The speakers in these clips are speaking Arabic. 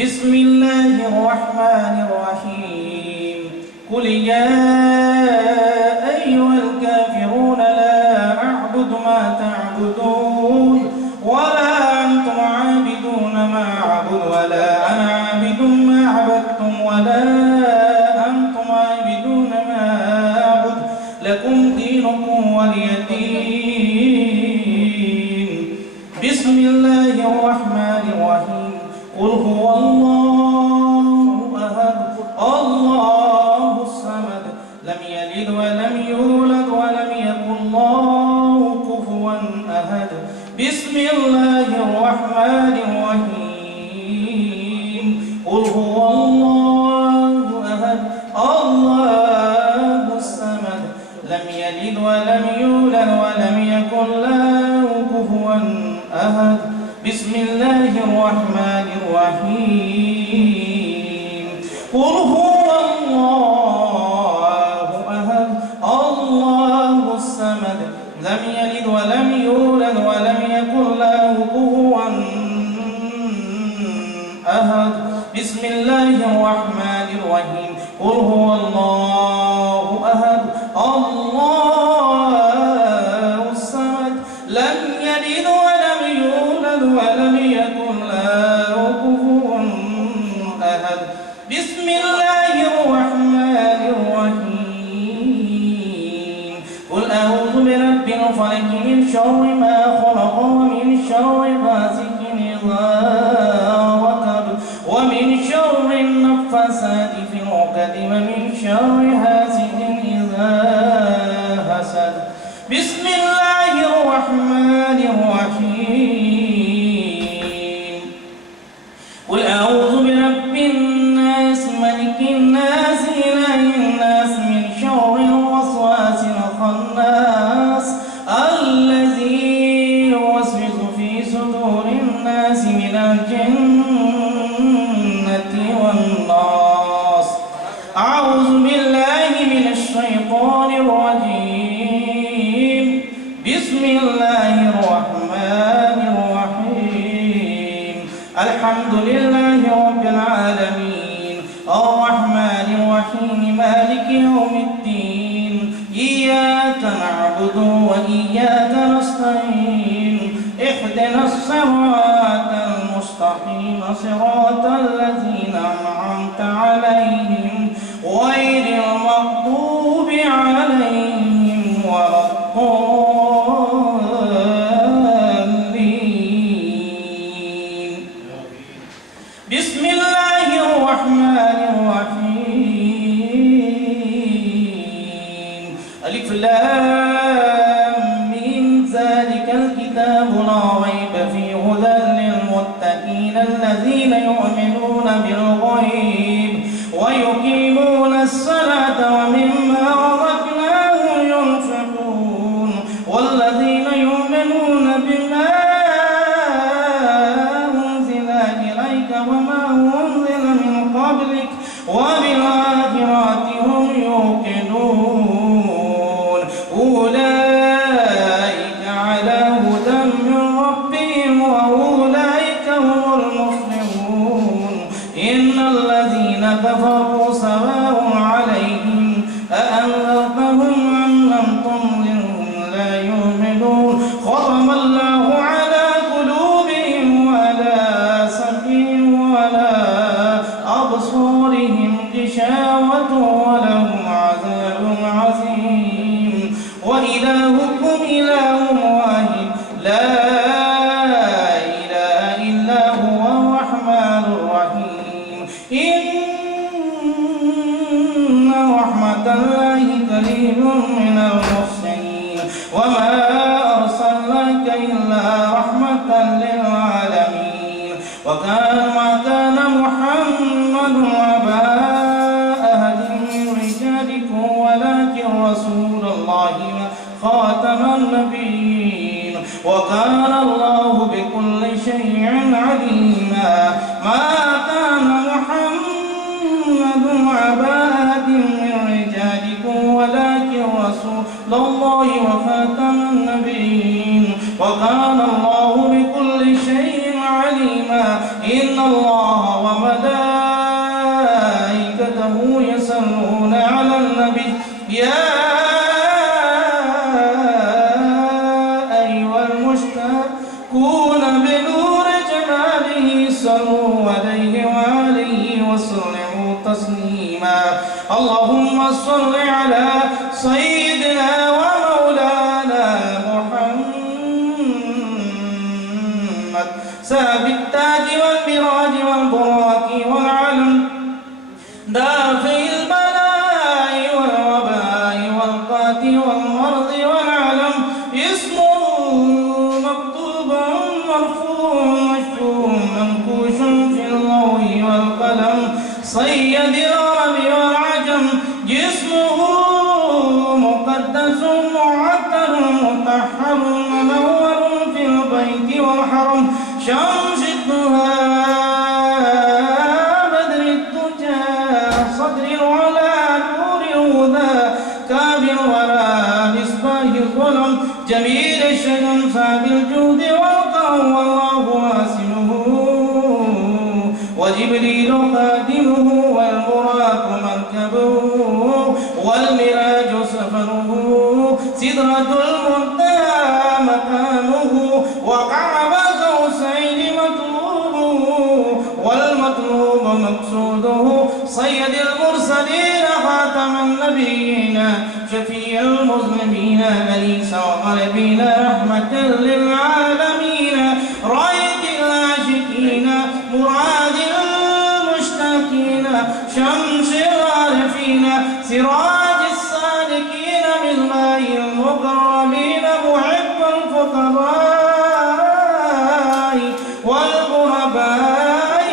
بسم الله الرحمن الرحيم قل يا أيها الكافرون لا أعبد ما تعبدون ولا أنتم عابدون ما أعبد ولا أنا عابد ما عبدتم ولا أنتم عابدون ما أعبد لكم دينكم ولي دين. بسم الله الرحمن الرحيم قل هو الله أحد الله الصمد لم يلد ولم يولد ولم يكن له كفوا أحد. بسم الله الرحمن الرحيم قل هو الله أحد الله الصمد لم يلد ولم يولد ولم يكن له كفوا أحد. بسم الله الرحمن الرحيم قل هو الله أحد الله الصمد لم يلد ولم يولد ولم يكن له كفوا أحد. بسم الله الرحمن الرحيم قل هو الله أحد الله الصمد لم يلد ولم يولد ولم يكن له كفوا أحد. بسم الله الرحمن الرحيم قل أعوذ برب الفلق من شر ما خلق ومن شر غاسق إذا وقب ومن شر النفاثات في العقد ومن شر حاسد إذا حسد. بسم الله الرحمن الرحيم قل أعوذ برب الناس ملك الناس إله الناس من شر الوسواس الخناس الذي يوسوس في صدور الناس من الجنة والناس. أعوذ بالله من الشيطان الرجيم. بسم الله الرحمن الرحيم الحمد لله رب العالمين الرحمن الرحيم مالك يوم الدين إياك نعبد وإياك نستعين اهدنا الصراط المستقيم صراط الذين أنعمت عليهم غير المغضوب عليهم ولا الضالين. بسم الله الرحمن الرحيم ألف لام ميم ذلك الكتاب لا ريب فيه هدى للمتقين الذين يؤمنون بالغيب ويقيمون الصلاة ومما رزقناهم ينفقون والذين يؤمنون بما أنزل إليك وما أنزل من قبلك وبالآخرة هم يوقنون أولئك على هدى من ربهم وأولئك هم المفلحون. إن الذين كفروا سواء عليهم أأنذرتهم أم لم تنذرهم لا يؤمنون ختم الله على قلوبهم وعلى سمعهم وعلى أبصارهم غشاوة ولهم عذاب عظيم. وإلهكم إله واحد لا إله إلا هو الرحمن الرحيم. إن رحمة الله قريب من المحسنين وما أرسلناك إلا رحمة للعالمين. وما كان محمد أبا أحد من رجالكم ولكن رسول الله خاتم النبيين وكان الله بكل شيء عليما. ما كان محمد أبا أحد من رجالكم ولكن رسول الله وخاتم النبيين وكان الله بكل شيء عليما. إن الله وملائكته عليه وآله وسلم تسليما. اللهم صل على سيدنا ومولانا محمد ساب التاج والمراج والبراق والعلم دافع البلاء والوباء والقات والمرض والعلم اسمه مكتوب مرفوع مشفوع منقوش في اللوح والقلم صيد العرب والعجم جسمه مقدس معطر مطهر منور في البيت والحرم شمس الضحى بدر الدجى صدر العلا نور الهدى كاب الورى مصباح الظلم جميل الشجن صاب الجود والكرم والله واسمه وجبريل خادمه والبراق مركبه والمراج سفره سدرة المنتهى مقامه وقعب قوسين مطلوبه والمطلوب مقصوده صيد المرسلين خاتم النبيين شفيع المذنبين أنيس وقلبين رحمة للعالمين راية العاشقين مراد المشتاقين شمس العارفين سراج السالكين بالماء المقربين محب الفقراء والغرباء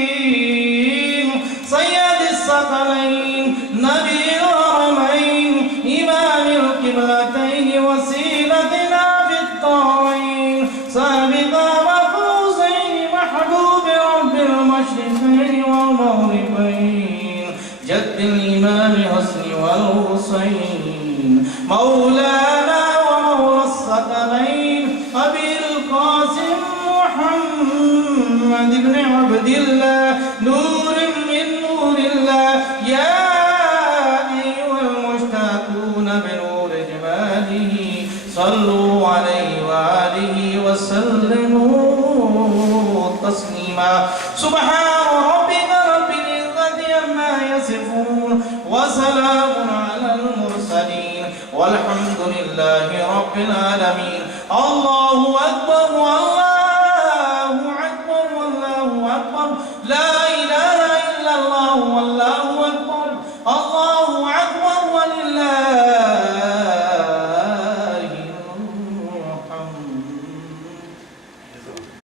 والمساكين صيد الثقلين نبي الحرمين إمام القبلتين وسيلتنا في الطاعين سابق مفوزين محبوب رب المشرقين والمغربين جد الإمام حسن والحسين مولانا ومولى الثقلين أبي القاسم محمد بن عبد الله نور من نور الله يا أيها المشتاقون بنور جماله صلوا عليه وآله وسلموا تسليما. سبحان ربك رب العزة عما يصفون وسلام على المرسلين والحمد لله رب العالمين. الله أكبر الله أكبر والله أكبر لا إله إلا الله والله